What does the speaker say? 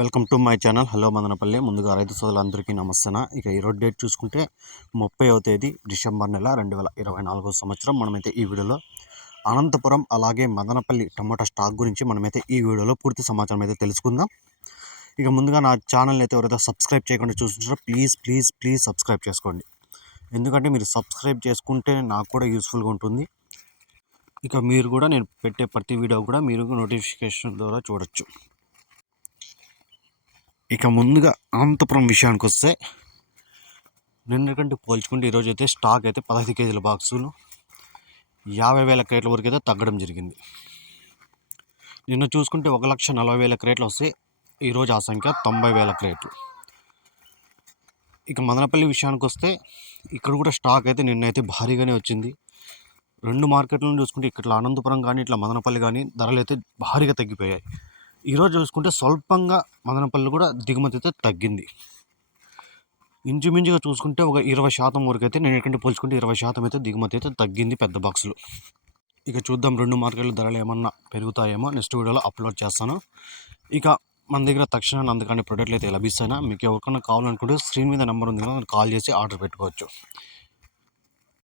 Welcome to my channel. Hello Madanapalle. ముందుగా రైతు సోదరులందరికీ నమస్తన. ఇక ఈరోజు డేట్ చూసుకుంటే ముప్పైవ తేదీ డిసెంబర్ నెల రెండు వేల ఇరవై నాలుగో సంవత్సరం. మనమైతే ఈ వీడియోలో అనంతపురం అలాగే మదనపల్లి టమాటా స్టాక్ గురించి మనమైతే ఈ వీడియోలో పూర్తి సమాచారం అయితే తెలుసుకుందాం. ఇక ముందుగా నా ఛానల్ అయితే ఎవరైతే సబ్స్క్రైబ్ చేయకుండా చూస్తుంటారో ప్లీజ్ ప్లీజ్ ప్లీజ్ సబ్స్క్రైబ్ చేసుకోండి. ఎందుకంటే మీరు సబ్స్క్రైబ్ చేసుకుంటే నాకు కూడా యూస్ఫుల్గా ఉంటుంది. ఇక మీరు కూడా నేను పెట్టే ప్రతి వీడియో కూడా మీరు నోటిఫికేషన్ ద్వారా చూడొచ్చు. ఇక ముందుగా అనంతపురం విషయానికి వస్తే నిన్నటికంటే పోల్చుకుంటే ఈరోజు అయితే స్టాక్ అయితే పదహైదు కేజీల బాక్సులు యాభై వేల క్రేట్ల వరకు అయితే తగ్గడం జరిగింది. నిన్న చూసుకుంటే ఒక లక్ష నలభై వేల క్రేట్లు వస్తే ఈరోజు ఆ సంఖ్య తొంభై వేల క్రేట్లు. ఇక మదనపల్లి విషయానికి వస్తే ఇక్కడ కూడా స్టాక్ అయితే నిన్న అయితే భారీగానే వచ్చింది. రెండు మార్కెట్లను చూసుకుంటే ఇక్కడ అనంతపురం కానీ ఇట్లా మదనపల్లి కానీ ధరలు అయితే భారీగా తగ్గిపోయాయి. ఈరోజు చూసుకుంటే స్వల్పంగా మదనపల్లి కూడా దిగుమతి అయితే తగ్గింది. ఇంచుమించుగా చూసుకుంటే ఒక ఇరవై శాతం వరకు అయితే నేను ఎక్కడికి పోల్చుకుంటే ఇరవై శాతం అయితే దిగుమతి అయితే తగ్గింది పెద్ద బాక్సులు. ఇక చూద్దాం రెండు మార్కెట్ల ధరలు ఏమన్నా పెరుగుతాయేమో నెక్స్ట్ వీడియోలో అప్లోడ్ చేస్తాను. ఇక మన దగ్గర తక్షణ అందుకని ప్రొడక్ట్లు అయితే లభిస్తాయినా మీకు ఎవరికైనా కావాలనుకుంటే స్క్రీన్ మీద నెంబర్ ఉంది కదా కాల్ చేసి ఆర్డర్ పెట్టుకోవచ్చు.